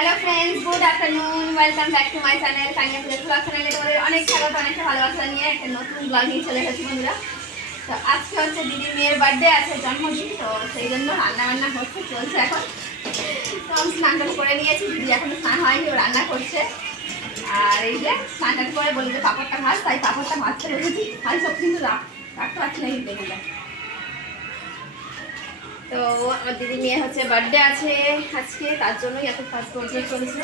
Hello friends good afternoon welcome back to my channel Kaniya ফুলের blog চ্যানেলে তোমাদের অনেক স্বাগত অনেকটা ভালোবাসা নিয়ে একটা নতুন ব্লগ নিয়ে চলে এসেছি বন্ধুরা। তো আজকে হচ্ছে দিদির মেয়ের বার্থডে আছে, জন্মদিন, তো সেই জন্য রান্না বান্না হচ্ছে, চলছে এখন। তো আমি স্নান করে নিয়েছি, দিদি এখন স্নান হয়নি, ও রান্না করছে। আর এই যে স্নান করে বলি যে পাপড়টা ভাজ, তাই পাপড়টা ভাজতে বসেছি ভাই সব কিন্তু রাখ, রাখতে পারছি না কিন্তু এগুলো তো আমার দিদি মেয়ে হচ্ছে বার্থডে আছে আজকে, তার জন্যই এত কাজ করতে চলেছে।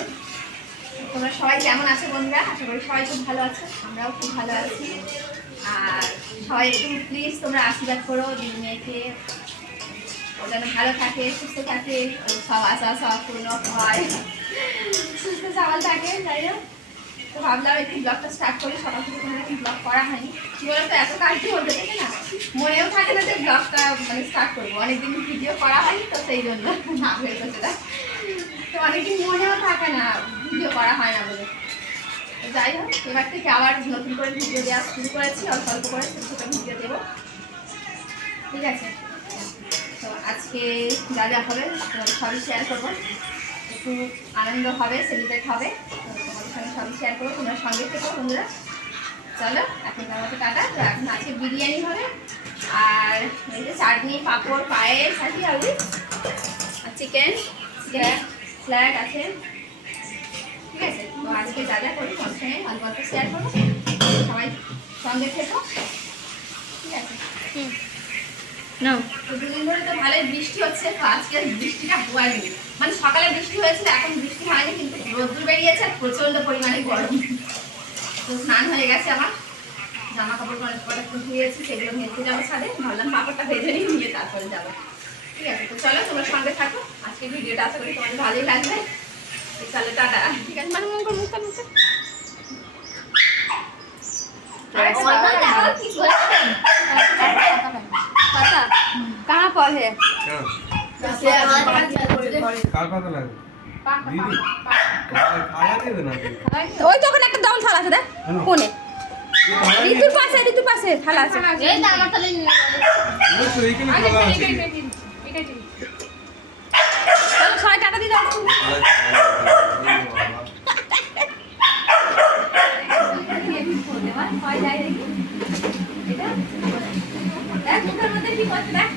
তোমরা সবাই কেমন আছো বন্ধুরা? আশা করি সবাই খুব ভালো আছো, আমরাও খুব ভালো আছি। আর সবাই একটু প্লিজ তোমরা আশীর্বাদ করো, দিদি মেয়েকে। ও যেন ভালো থাকে, সুস্থ থাকে, সব আশা, সব পূর্ণ হয়। সুস্থ সবল থাকে, যাই হোক। তো ভাবলাম একটু ব্লগটা স্টার্ট করি সকাল থেকে কোনো একটু ব্লগ করা হয়নি। কি বলতো এত কাজ কি বলতে থাকে না? মনেও থাকে না যে ব্লগটা মানে স্টার্ট করব। অনেকদিন ভিডিও করা হয়নি তো, সেই জন্য না হয়ে গেছে তো অনেকদিন মনেও থাকে না ভিডিও করা হয় না বলে। যাই হোক, এবার থেকে আবার নতুন করে ভিডিও দেওয়া শুরু করেছি, অল্প অল্প করে ছোটো ছোটো ভিডিও দেবো। ঠিক আছে? তো আজকে যা যা হবে, সবই শেয়ার করব। একটু আনন্দ হবে সেলিব্রেট হবে। সবই শেয়ার করব, তোমরা সঙ্গে থেকো, বন্ধুরা। চলো, এখন টাটা। তো এখন আজকে বিরিয়ানি হবে, আর এই যে চাটনি, পাঁপড়, পায়েস আর কি হবে আর চিকেন ফ্ল্যাট আছে। ঠিক আছে? তো আজকে যা যা করি তোমার সঙ্গে অল্প শেয়ার করব। সবাই সঙ্গে থেকো। ঠিক আছে? না দুদিন ধরে তো ভালোই বৃষ্টি হচ্ছে তো আজকে বৃষ্টিটা হয়নি। মানে সকালে বৃষ্টি হয়েছিল এখন বৃষ্টি হয়নি কিন্তু রোদ্দুর বেরিয়েছে আর প্রচণ্ড পরিমাণে গরম। তো স্নান হয়ে গেছে আমার। জামা কাপড় অনেক ধুয়েছি সেগুলো যাব ছাদে। ভাবলাম কাপড়টা ভেজে নিই নিয়ে তারপরে যাব। ঠিক আছে তো চলো তোমরা সঙ্গে থাকো। আজকে ভিডিওটা আশা করি তোমাদের ভালোই লাগবে। চলো টাটা। ঠিক আছে মানে ওই তো ওখানে একটা ডবল থালা আছে দেখ কোনে? ঋতুর পাশে ঋতুর পাশে থালা আছে। ছয় টাকা দিয়ে দাও। ছয় মুখের মধ্যে কি করছে দেখ।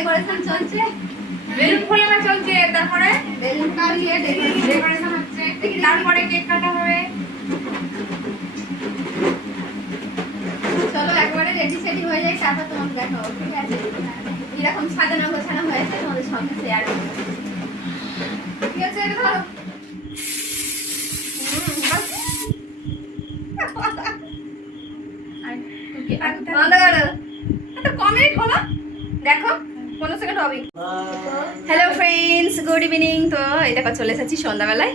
ডেকোরেশন চলছে বেলুন ফোলানো চলছে তারপরে বেলুন কাটিয়ে ডেকোরেশন হচ্ছে তারপরে কেক কাটা হবে চলো একবারে রেডি সেডি হয়ে যায় তারপর তোমাকে দেখাবো ঠিক আছে কীরকম সাজানো গোছানো হয়েছে তোমাদের সঙ্গে শেয়ার করব ঠিক আছে ধরো কমেন্ট হলো দেখো কোনো সেকেন্ড হবে। হ্যালো ফ্রেন্ডস গুড ইভিনিং তো এই দেখো চলে এসেছি সন্ধ্যাবেলায়।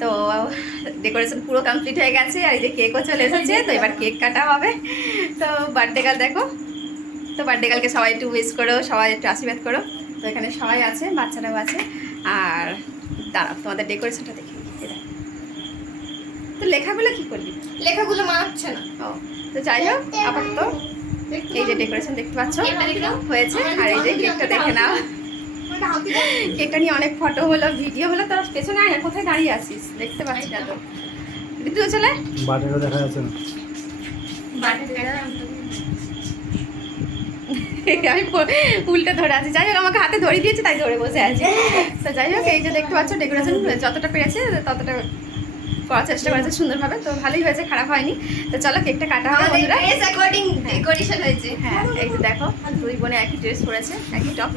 তো ডেকোরেশন পুরো কমপ্লিট হয়ে গেছে আর এই যে কেকও চলে এসেছে তো এবার কেক কাটা হবে। তো বার্থডে গাল দেখো তো বার্থডে গালকে সবাই একটু উইশ করো সবাই একটু আশীর্বাদ করো। তো এখানে সবাই আছে বাচ্চারাও আছে। আর দাঁড়াও তোমাদের ডেকোরেশনটা দেখি। তো লেখাগুলো কি করবি? লেখাগুলো মানাচ্ছে না। ও তো যাই হোক আপাতত এই যে ডেকোরেশন দেখতে পাচ্ছ? হয়েছে। আর এই যে কেকটা দেখে নাও। কেকটা নিয়ে অনেক ফটো হলো ভিডিও হলো তোর পেছনে আয় না কোথায় দাঁড়িয়ে আছিস? দেখতে পাচ্ছি না তো। ঋতু চলে। বাটারও দেখা যাচ্ছে না। আমি উল্টে ধরে আছি। যাই হোক আমাকে হাতে ধরে দিয়েছে তাই ধরে বসে আছি। তো যাই হোক এই যে দেখতে পাচ্ছ ডেকোরেশন যতটা পেরেছে ততটা করার চেষ্টা করেছে সুন্দরভাবে তো ভালোই হয়েছে খারাপ হয়নি। তো চলো কেকটা কাটা হবে বন্ধুরা। ডেকোরেশন হয়েছে। হ্যাঁ এই যে দেখো দুই বোনে একই ড্রেস পরেছে একই টপ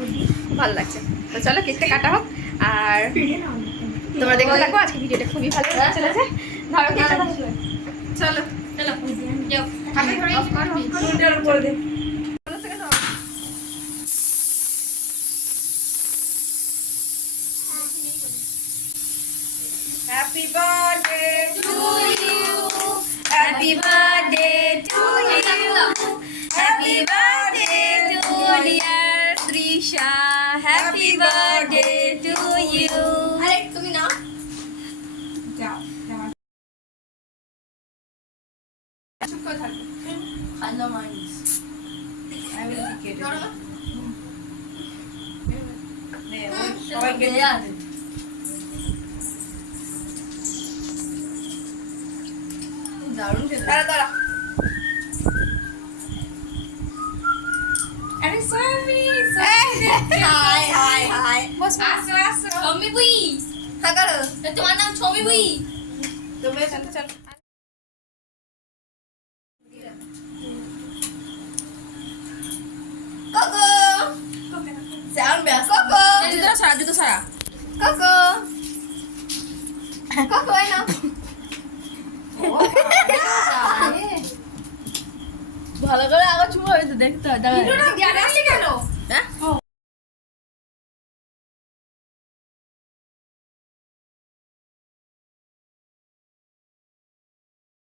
খুব ভালো লাগছে। তো চলো কেকটা কাটা হোক। আর তোমরা দেখতে থাকো আজকে ভিডিওটা খুবই ভালো চলেছে। ধরো কেকটা। চলো চলো যাও হাতে ধরে off কর, off কর। কোনো second হবে না। Happy birthday to you happy birthday to you happy birthday to dear Trisha happy birthday to you আরে তুমি নাও যাও যাও চুপ করে থাকো। আন্দামানিস কেটে ধরো। নে, ওই সবাই কেটে দারুণ খেতে। দাঁড়া দাঁড়া। আরে সৌমি হাই হাই হাই। বস আসো আসো। ছমি বুই। হ্যাঁ করো তোমার নাম ছমি বুই? তুমি চল চল। কোকো। সাউন্ড ব্যাস কোকো। জুতো সারা জুতো সারা কোকো। কোকো এই নাও ভালো করে আবার চুপ হয়ে তো দেখতে হয়